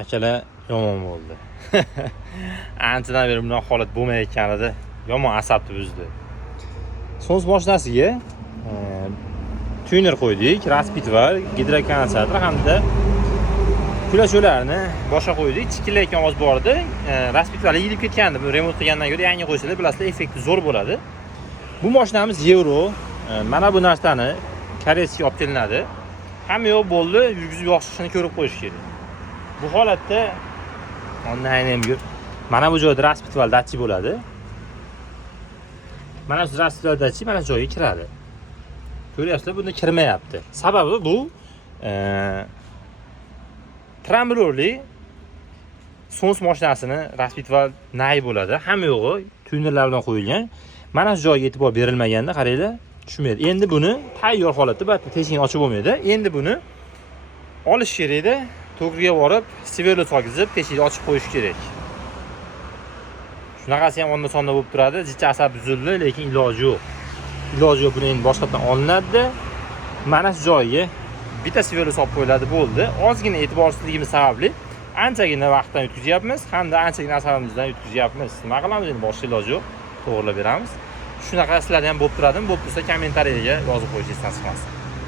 akalar yomon bo'ldi. Anchadan beri bunday holat bo'lmayotgan edi. Yomon asabni buzdi. So'z mashinasiga tuner qo'ydik, raspitval, gidrokondensator hamda kulashlarni boshqa qo'ydik. Chikillayotgan ovoz bor edi. Raspitval yilib ketgandi. Bu remont qilgandan ko'ra yangi qo'ysalar, bilasizlar, effekti zo'r bo'ladi. Bu mashinamiz Euro. Mana bu narsani Koreyasiga olib kelinadi. Hamma yo'q bo'ldi, yurgizib yoqishini ko'rib qo'yish kerak. Bu holatda mana bu joyda raspitval datchik bo'ladi. Mana shu raspitval datchik mana joyga kiradi. Ko'ryapsizlar, bunda kirmayapti. Sababi bu tremblorli so'ns mashinasini raspitval nay bo'ladi. Hamma yo'g'i tunerlar bilan qo'yilgan. Mana shu joyga e'tibor berilmaganda qaranglar, tushmaydi. Endi buni tayyor holatda batni teshigini ochib bo'lmaydi. Endi buni olish kerak-da, to'g'riga borib, sverlo solgizib, teshikni ochib qo'yish kerak. Shunaqasi ham onda-sonda bo'lib turadi. Jicha asab buzildi, lekin iloji yo'q. Iloji yo'q, buni endi boshqatdan olinadi. Mana shu joyiga bitta sverlo solib qo'yiladi, bo'ldi. Ozgina e'tiborsizligimiz sababli anchagina vaqtdan yutkazyapmiz, hamda anchagina asabimizdan yutkazyapmiz. Nima qilamiz endi, boshqa iloji yo'q. To'g'rilab beramiz. Shunaqa sizlarda ham bo'lib turadimi? Bo'lib tursa kommentariyaga yozib qo'yishingiz tasdiqlansin.